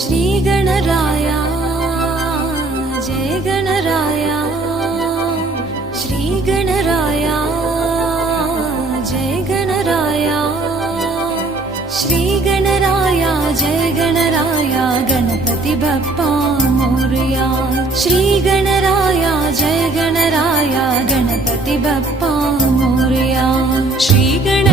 श्री गणराया जय गणराया, श्री गणराया जय गणराया, श्री गणराया जय गणराया, गणपती बाप्पा मोरया। श्री गणराया जय गणराया, गणपती बाप्पा मोरया। श्री गण